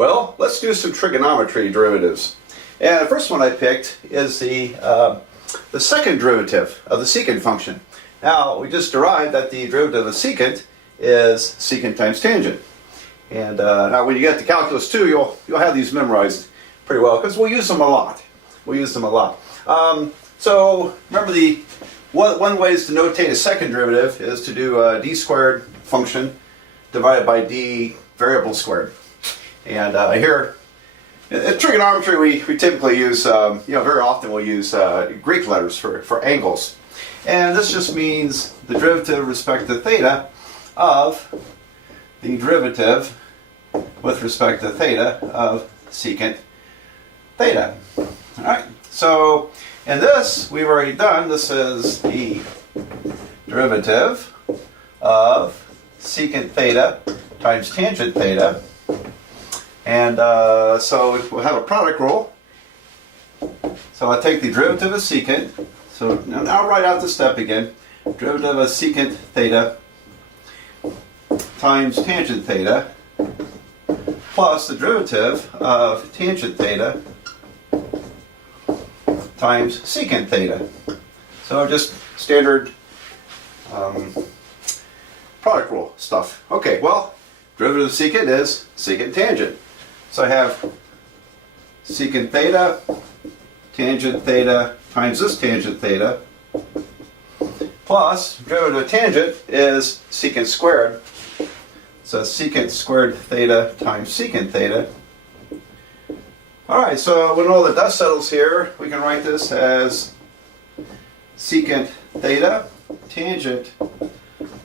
Well, let's do some trigonometry derivatives. And the first one I picked is the second derivative of the secant function. Now, we just derived that the derivative of secant is secant times tangent. And now when you get to calculus 2, you'll have these memorized pretty well, because we'll use them a lot. So remember, one way to notate a second derivative is to do a d squared function divided by d variable squared. And here in trigonometry, we typically use, very often we'll use Greek letters for angles. And this just means the derivative with respect to theta of the derivative with respect to theta of secant theta. All right, so in this, we've already done, this is the derivative of secant theta times tangent theta. And so we'll have a product rule. So I take the derivative of secant. So now I'll write out the step again. Derivative of secant theta times tangent theta plus the derivative of tangent theta times secant theta. So just standard product rule stuff. Okay, well, derivative of secant is secant tangent. So I have secant theta, tangent theta times this tangent theta, plus derivative of tangent is secant squared. So secant squared theta times secant theta. Alright, so when all the dust settles here, we can write this as secant theta tangent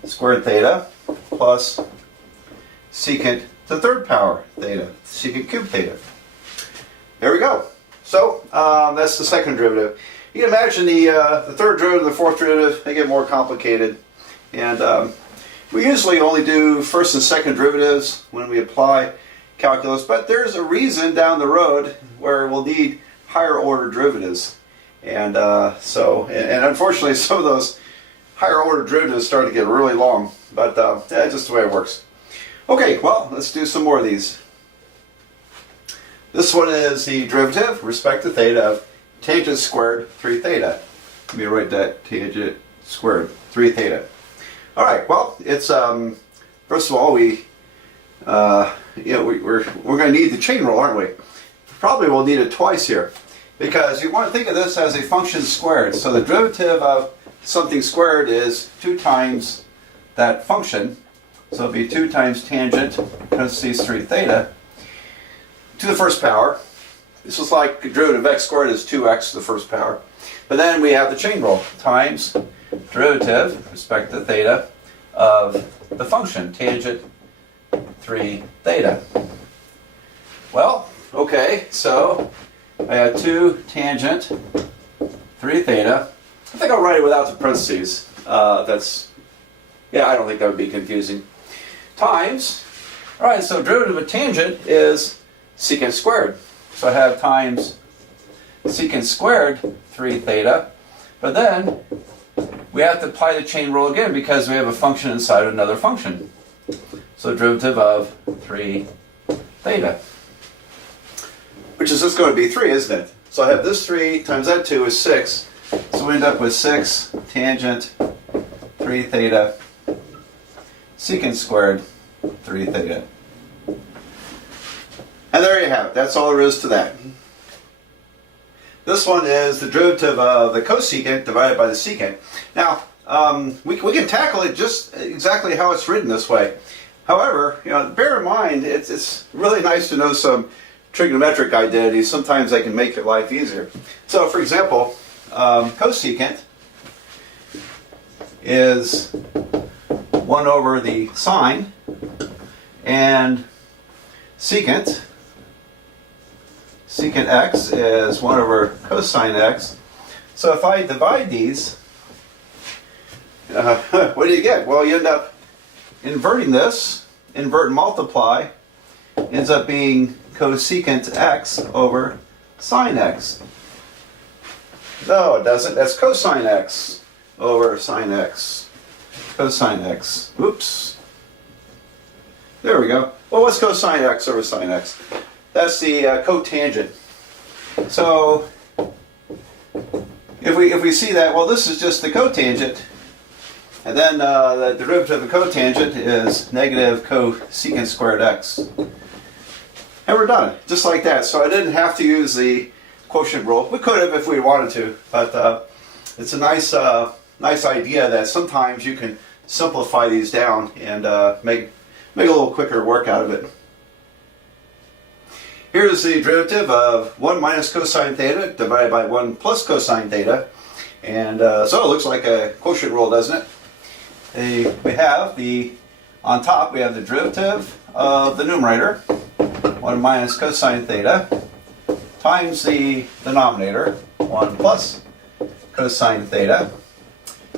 squared theta plus secant to the third power theta, secant cubed theta. There we go. So that's the second derivative. You can imagine the third derivative and the fourth derivative, they get more complicated. And we usually only do first and second derivatives when we apply calculus, but there's a reason down the road where we'll need higher order derivatives. And and unfortunately some of those higher order derivatives start to get really long, but that's just the way it works. Okay, well, let's do some more of these. This one is the derivative with respect to theta of tangent squared 3 theta. Let me write that, tangent squared 3 theta. Alright, well, it's, first of all, we're going to need the chain rule, aren't we? Probably we'll need it twice here, because you want to think of this as a function squared. So the derivative of something squared is 2 times that function. So it'll be 2 times tangent parentheses 3 theta to the first power. This is like derivative of x squared is 2x to the first power. But then we have the chain rule times derivative with respect to theta of the function tangent 3 theta. Well, okay, so I have 2 tangent 3 theta. I think I'll write it without the parentheses. I don't think that would be confusing. Times, alright, so derivative of tangent is secant squared. So I have times secant squared 3 theta, but then we have to apply the chain rule again because we have a function inside of another function. So derivative of 3 theta, which is just going to be 3, isn't it? So I have this 3 times that 2 is 6. So we end up with 6 tangent 3 theta secant squared 3 theta. And there you have it. That's all there is to that. This one is the derivative of the cosecant divided by the secant. Now, we can tackle it just exactly how it's written this way. However, bear in mind, it's really nice to know some trigonometric identities. Sometimes they can make your life easier. So, for example, cosecant is 1 over the sine, and secant x is 1 over cosine x. So if I divide these, what do you get? Well, you end up inverting this, invert and multiply, ends up being cosecant x over sine x. No, it doesn't. That's cosine x over sine x. Cosine x. Oops. There we go. Well, what's cosine x over sine x? that's the cotangent. So if we see that, well, this is just the cotangent, and then the derivative of cotangent is negative cosecant squared x. And we're done, just like that. So I didn't have to use the quotient rule. We could have if we wanted to, but it's a nice idea that sometimes you can simplify these down and make a little quicker work out of it. Here's the derivative of 1 minus cosine theta divided by 1 plus cosine theta. And so it looks like a quotient rule, doesn't it? We have on top we have the derivative of the numerator, 1 minus cosine theta, times the denominator, 1 plus cosine theta,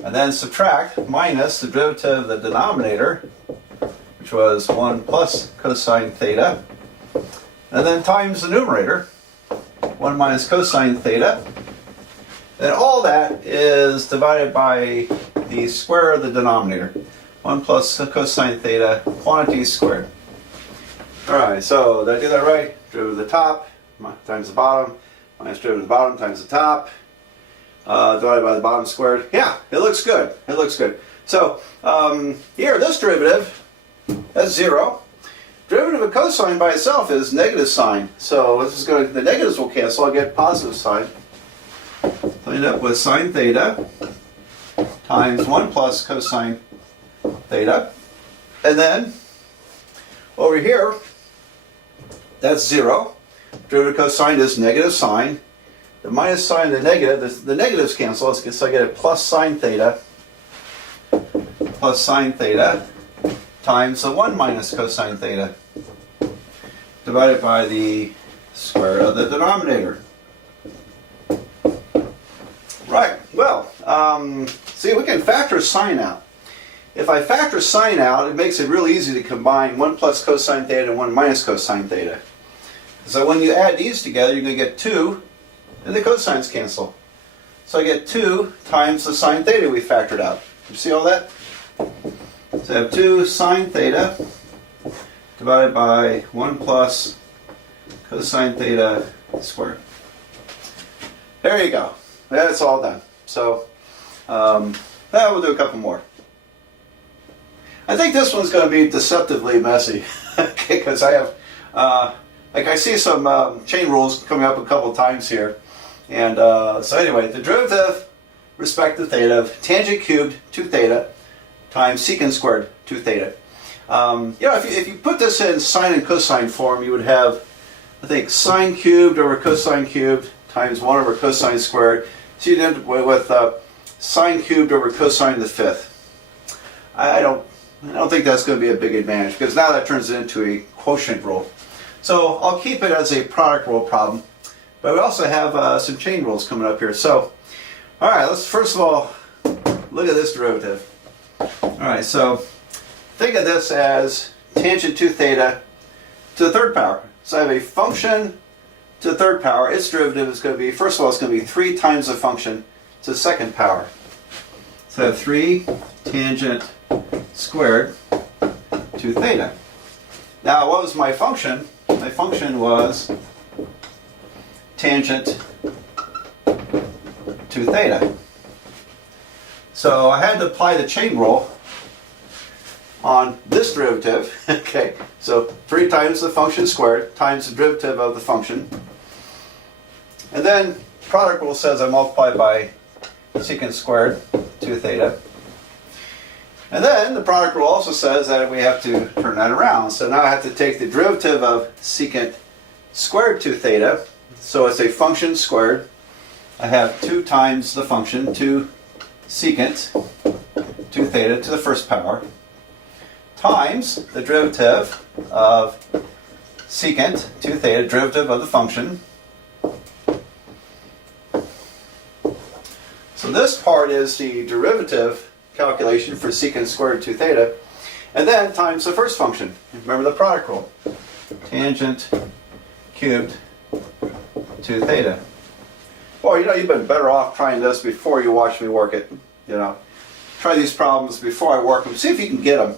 and then subtract minus the derivative of the denominator, which was 1 plus cosine theta, and then times the numerator, 1 minus cosine theta. And all that is divided by the square of the denominator, 1 plus cosine theta, quantity squared. Alright, so did I do that right? Derivative of the top times the bottom, minus derivative of the bottom times the top, divided by the bottom squared. Yeah, it looks good. It looks good. So here, this derivative, that's 0. Derivative of cosine by itself is negative sign. So this is going to, the negatives will cancel. I'll get positive sign. So I end up with sine theta times 1 plus cosine theta. And then over here, that's 0. Derivative of cosine is negative sign. The minus sign, the negative, the negatives cancel. So I get a plus sine theta times the 1 minus cosine theta divided by the square of the denominator. Right, well, see, we can factor sine out. If I factor sine out, it makes it real easy to combine 1 plus cosine theta and 1 minus cosine theta. So when you add these together, you're going to get 2, and the cosines cancel. So I get 2 times the sine theta we factored out. You see all that? So I have 2 sine theta divided by 1 plus cosine theta squared. There you go. That's all done. So we'll do a couple more. I think this one's going to be deceptively messy because I have, I see some chain rules coming up a couple times here. And so anyway, the derivative respect to theta of tangent cubed 2 theta times secant squared 2 theta. If you put this in sine and cosine form, you would have, I think, sine cubed over cosine cubed times 1 over cosine squared. So you'd end up with sine cubed over cosine to the 5th. I don't think that's going to be a big advantage because now that turns it into a quotient rule. So I'll keep it as a product rule problem. But we also have some chain rules coming up here. So, all right, let's first of all look at this derivative. All right, so think of this as tangent 2 theta to the 3rd power. So I have a function to the 3rd power. Its derivative is going to be, first of all, it's going to be 3 times the function to the 2nd power. So I have 3 tangent squared 2 theta. Now, what was my function? My function was tangent 2 theta. So I had to apply the chain rule on this derivative. Okay, so 3 times the function squared times the derivative of the function. And then product rule says I multiply by secant squared 2 theta. And then the product rule also says that we have to turn that around. So now I have to take the derivative of secant squared 2 theta. So it's a function squared. I have 2 times the function, 2 secant 2 theta to the 1st power, times the derivative of secant 2 theta, derivative of the function. So this part is the derivative calculation for secant squared 2 theta, and then times the first function. Remember the product rule. Tangent cubed 2 theta. Well, you've been better off trying this before you watch me work it. Try these problems before I work them. See if you can get them.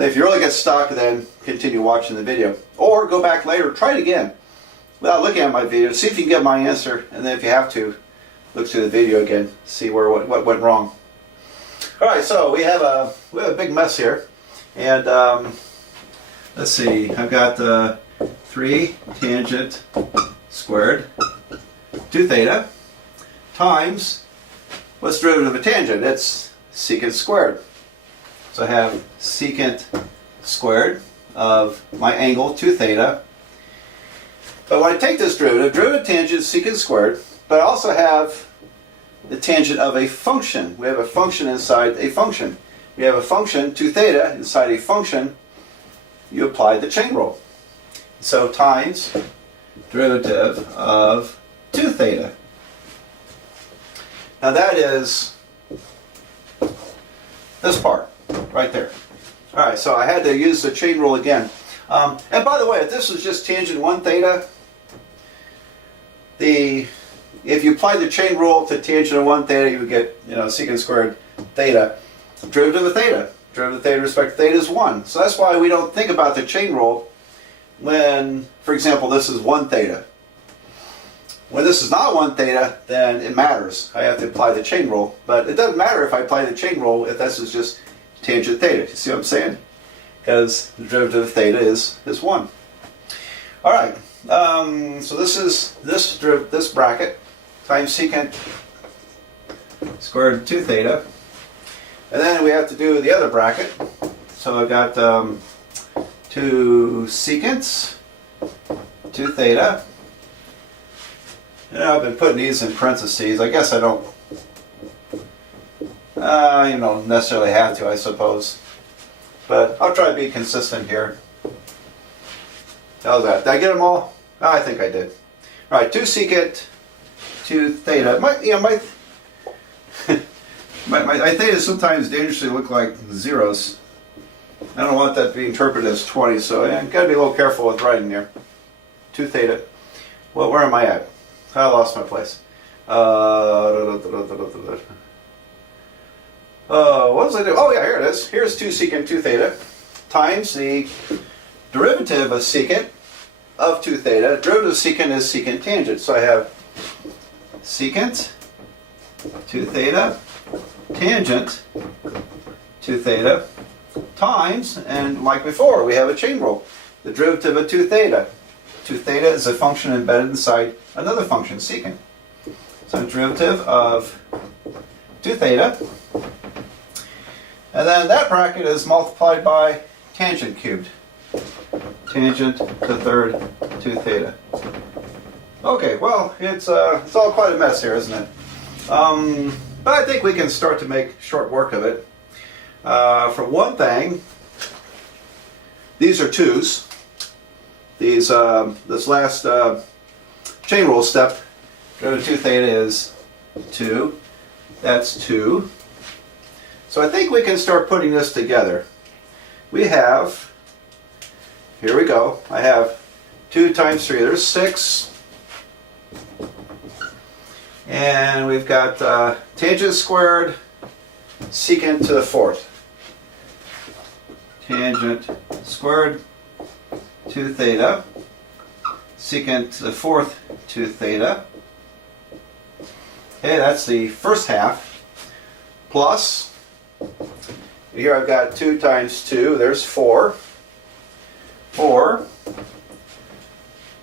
If you really get stuck, then continue watching the video. Or go back later, try it again without looking at my video. See if you can get my answer, and then if you have to, look through the video again, see what went wrong. All right, so we have a big mess here, and let's see. I've got 3 tangent squared 2 theta times what's the derivative of a tangent? It's secant squared. So I have secant squared of my angle 2 theta. But when I take this derivative tangent is secant squared, but I also have the tangent of a function. We have a function inside a function. We have a function 2 theta inside a function. You apply the chain rule. So times derivative of 2 theta. Now that is this part right there. All right, so I had to use the chain rule again. And by the way, if this was just tangent 1 theta, if you apply the chain rule to tangent of 1 theta, you would get, secant squared theta. Derivative of theta. Derivative of theta with respect to theta is 1. So that's why we don't think about the chain rule when, for example, this is 1 theta. When this is not 1 theta, then it matters. I have to apply the chain rule. But it doesn't matter if I apply the chain rule if this is just tangent theta. You see what I'm saying? Because the derivative of theta is 1. All right. So this is this bracket times secant squared 2 theta. And then we have to do the other bracket. So I've got 2 secants 2 theta. I've been putting these in parentheses. I guess I don't necessarily have to, I suppose. But I'll try to be consistent here. How's that? Did I get them all? Oh, I think I did. All right, 2 secant 2 theta. My theta sometimes dangerously look like zeros. I don't want that to be interpreted as 20, so I've got to be a little careful with writing there. 2 theta. Well, where am I at? I lost my place. What was I doing? Oh yeah, here it is. Here's 2 secant 2 theta times the derivative of secant of 2 theta. Derivative of secant is secant tangent. So I have secant 2 theta tangent 2 theta times, and like before, we have a chain rule. The derivative of 2 theta. 2 theta is a function embedded inside another function, secant. So derivative of 2 theta. And then that bracket is multiplied by tangent cubed. Tangent to the third 2 theta. Okay, well, it's all quite a mess here, isn't it? But I think we can start to make short work of it. For one thing, these are 2's. This last chain rule step, derivative of 2 theta is 2. That's 2. So I think we can start putting this together. We have, here we go, I have 2 times 3, there's 6. And we've got tangent squared secant to the 4th. Tangent squared 2 theta, secant to the 4th 2 theta. Okay, that's the first half. Plus, here I've got 2 times 2, there's 4. 4.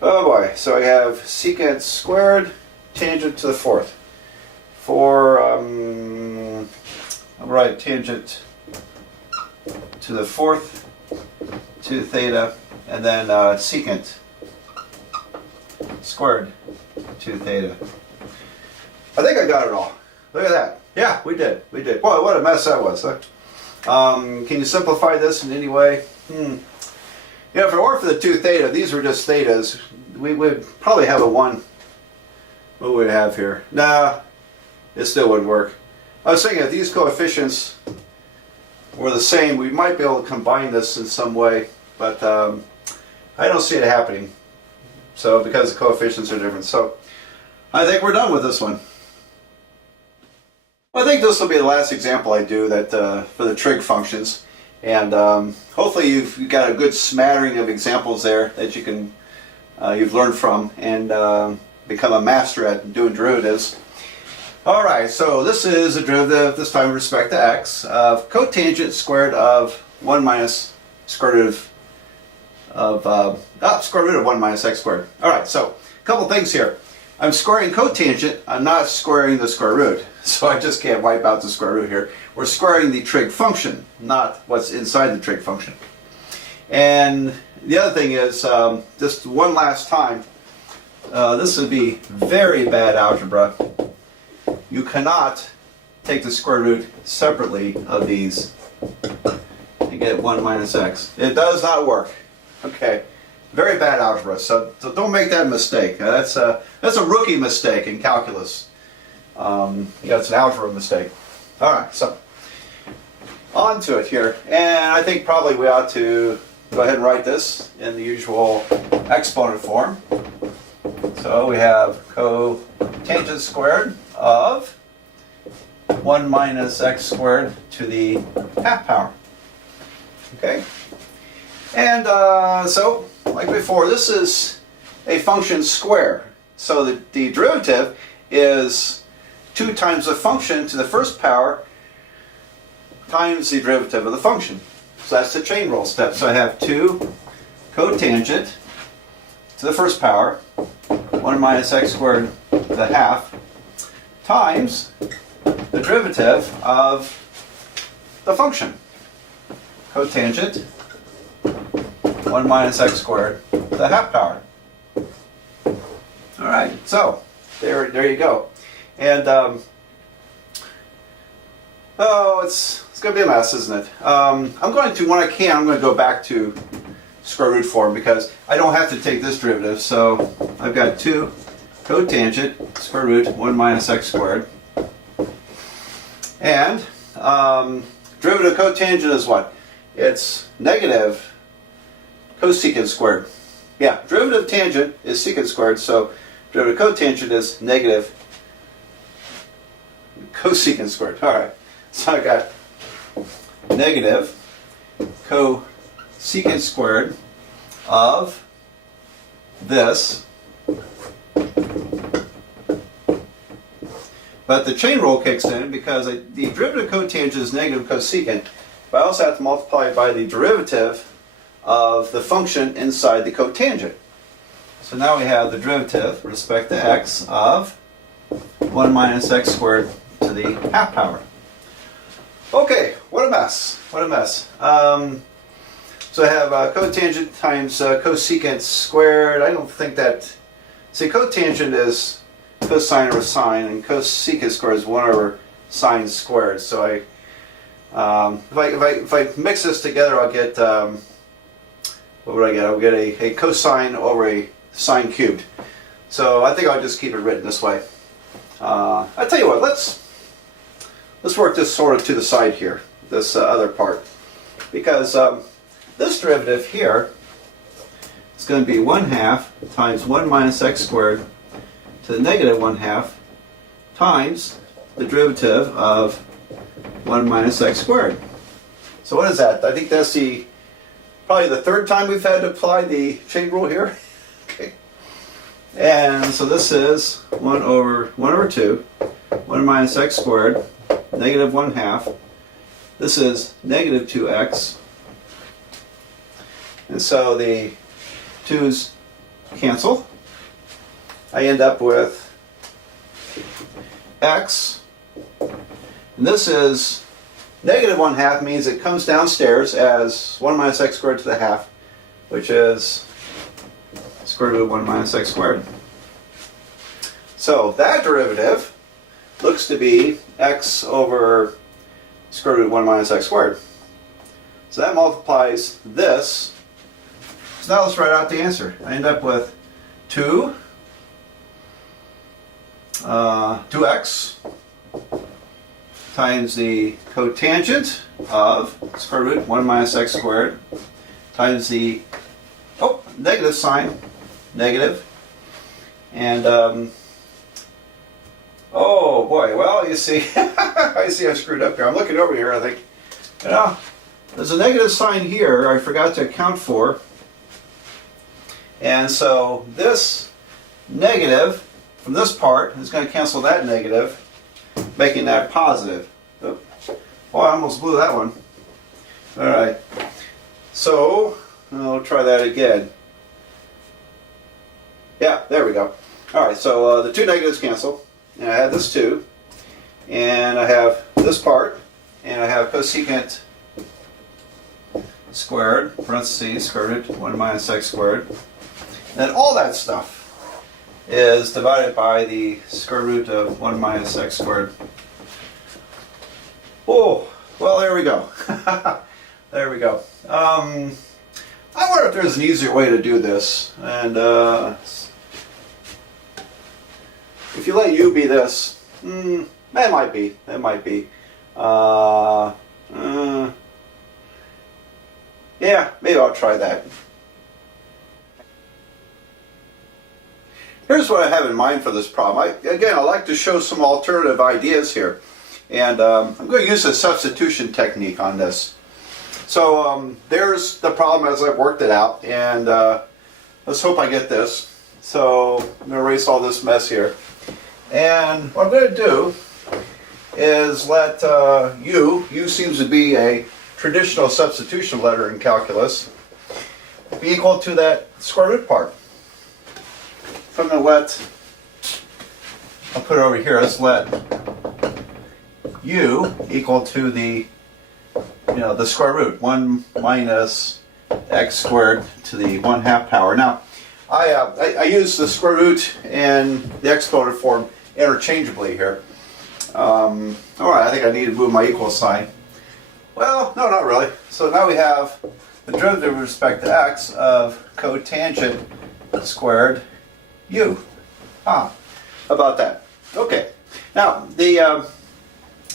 Oh boy, so I have secant squared tangent to the 4th. 4, I'll write tangent to the 4th 2 theta, and then secant squared 2 theta. I think I got it all. Look at that. Yeah, we did. We did. Boy, what a mess that was. Huh? Can you simplify this in any way? If it weren't for the 2 theta, these were just thetas, we would probably have a 1. What would we have here? Nah, it still wouldn't work. I was thinking if these coefficients were the same, we might be able to combine this in some way, but I don't see it happening. So, because the coefficients are different. So, I think we're done with this one. Well, I think this will be the last example I do that for the trig functions. And hopefully you've got a good smattering of examples there that you can you've learned from and become a master at doing derivatives. All right, so this is a derivative, this time with respect to x, of cotangent squared of 1 minus square root of square root of 1 minus x squared. All right, so a couple things here. I'm squaring cotangent, I'm not squaring the square root, so I just can't wipe out the square root here. We're squaring the trig function, not what's inside the trig function. And the other thing is, just one last time, this would be very bad algebra. You cannot take the square root separately of these and get 1 minus x. It does not work. Okay, very bad algebra, so don't make that mistake. That's a rookie mistake in calculus. It's an algebra mistake. All right, so on to it here. And I think probably we ought to go ahead and write this in the usual exponent form. So we have cotangent squared of 1 minus x squared to the half power. Okay? And so, like before, this is a function square. So the derivative is 2 times the function to the first power times the derivative of the function. So that's the chain rule step. So I have 2 cotangent to the first power, 1 minus x squared to the half, times the derivative of the function. Cotangent 1 minus x squared to the half power. All right, so there you go. And it's going to be a mess, isn't it? I'm going to, when I can, I'm going to go back to square root form because I don't have to take this derivative. So I've got 2 cotangent square root 1 minus x squared. And derivative of cotangent is what? It's negative cosecant squared. Yeah, derivative of tangent is secant squared, so derivative of cotangent is negative cosecant squared. All right, so I got negative cosecant squared of this. But the chain rule kicks in because the derivative of cotangent is negative cosecant, but I also have to multiply by the derivative of the function inside the cotangent. So now we have the derivative with respect to x of 1 minus x squared to the half power. Okay, what a mess. What a mess. So I have cotangent times cosecant squared. I don't think that... See, cotangent is cosine over sine, and cosecant squared is 1 over sine squared. So if I mix this together, I'll get... what would I get? I'll get a cosine over a sine cubed. So I think I'll just keep it written this way. I'll tell you what, let's work this sort of to the side here, this other part. Because this derivative here is going to be 1/2 times 1 minus x squared to the negative 1/2 times the derivative of 1 minus x squared. So what is that? I think that's probably the 3rd time we've had to apply the chain rule here. Okay. And so this is 1 over 2, 1 minus x squared, negative 1/2. This is negative 2x. And so the 2's cancel. I end up with x. And this is negative 1/2 means it comes downstairs as 1 minus x squared to the half, which is square root of 1 minus x squared. So that derivative looks to be x over square root of 1 minus x squared. So that multiplies this. So now let's write out the answer. I end up with 2x times the cotangent of square root 1 minus x squared times the negative sign, negative, and oh boy, well, you see, I see I screwed up here. I'm looking over here, I think, there's a negative sign here I forgot to account for. And so this negative from this part is going to cancel that negative, making that positive. Oh, I almost blew that one. Alright, so I'll try that again. Yeah, there we go. Alright, so the two negatives cancel, and I have this 2, and I have this part, and I have cosecant squared, parentheses, square root 1 minus x squared. And then all that stuff is divided by the square root of 1 minus x squared. Oh, well, there we go. There we go. I wonder if there's an easier way to do this. And if you let u be this, it might be. It might be. Yeah, maybe I'll try that. Here's what I have in mind for this problem. Again, I like to show some alternative ideas here. And I'm going to use the substitution technique on this. So there's the problem as I've worked it out. And let's hope I get this. So I'm going to erase all this mess here. And what I'm going to do is let u seems to be a traditional substitution letter in calculus, be equal to that square root part. So I'm going to I'll put it over here, let's let u equal to the, the square root, 1 minus x squared to the 1/2 power. Now, I use the square root and the exponent form interchangeably here. Alright, I think I need to move my equal sign. Well, no, not really. So now we have the derivative with respect to x of cotangent squared u. How about that? Okay. Now,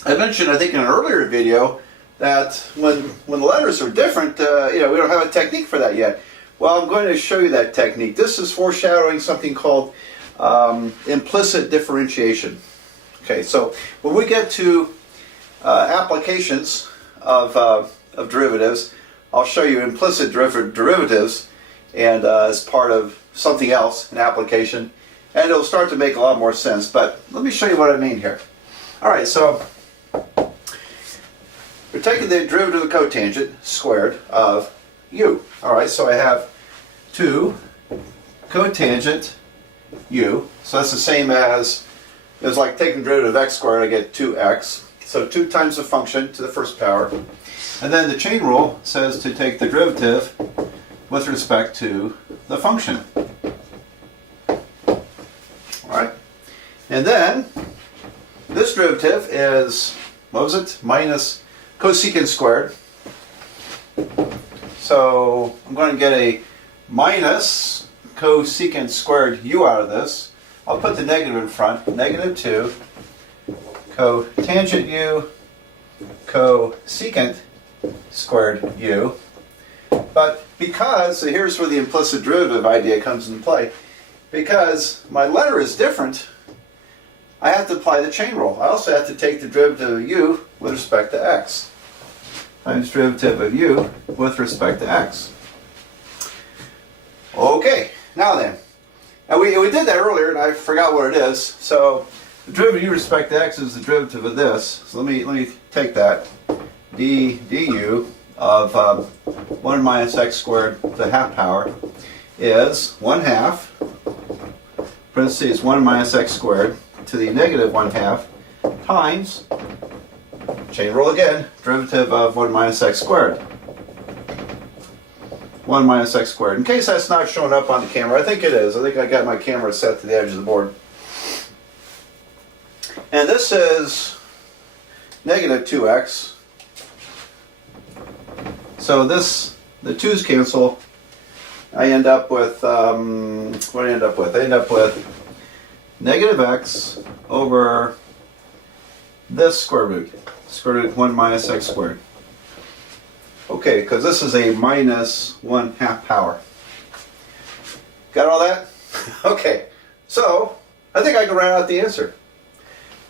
I mentioned, I think in an earlier video, that when the letters are different, we don't have a technique for that yet. Well, I'm going to show you that technique. This is foreshadowing something called implicit differentiation. Okay, so when we get to applications of derivatives, I'll show you implicit derivatives, and as part of something else, an application, and it'll start to make a lot more sense. But let me show you what I mean here. All right, so we're taking the derivative of the cotangent squared of u. All right, so I have 2 cotangent u. So that's the same as, it's like taking the derivative of x squared, I get 2x. So 2 times the function to the first power. And then the chain rule says to take the derivative with respect to the function. Alright. And then this derivative is, what was it? Minus cosecant squared. So I'm going to get a minus cosecant squared u out of this. I'll put the negative in front. Negative 2 cotangent u cosecant squared u. But because, so here's where the implicit derivative idea comes into play, because my letter is different, I have to apply the chain rule. I also have to take the derivative of u with respect to x times derivative of u with respect to x. Okay, now then. And we did that earlier, and I forgot what it is. So the derivative of u with respect to x is the derivative of this. So let me take that. du of 1 minus x squared to the half power is 1/2, parentheses 1 minus x squared to the negative 1/2 times, chain rule again, derivative of 1 minus x squared. 1 minus x squared. In case that's not showing up on the camera, I think it is. I think I got my camera set to the edge of the board. And this is negative 2x. So this, the 2's cancel. I end up with, what do I end up with? I end up with negative x over this square root 1 minus x squared. Okay, because this is a minus 1/2 power. Got all that? Okay, so I think I can write out the answer.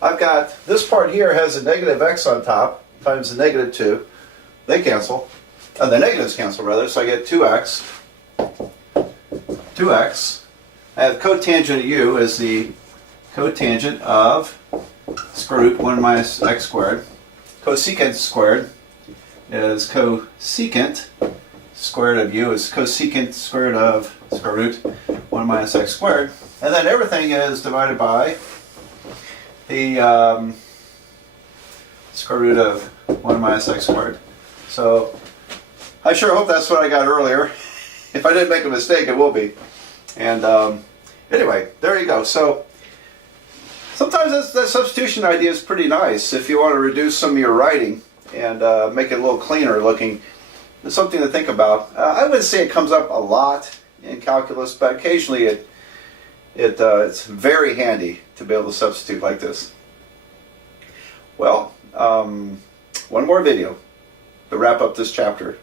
I've got this part here has a negative x on top times the negative 2 they cancel. The negatives cancel rather, so I get 2x. 2x. I have cotangent of u is the cotangent of square root 1 minus x squared. Cosecant squared is cosecant squared of u is cosecant squared of square root 1 minus x squared. And then everything is divided by the square root of 1 minus x squared. So I sure hope that's what I got earlier. If I didn't make a mistake, it will be. And anyway, there you go. So sometimes that substitution idea is pretty nice if you want to reduce some of your writing and make it a little cleaner looking. It's something to think about. I wouldn't say it comes up a lot in calculus, but occasionally it's very handy to be able to substitute like this. Well, one more video to wrap up this chapter.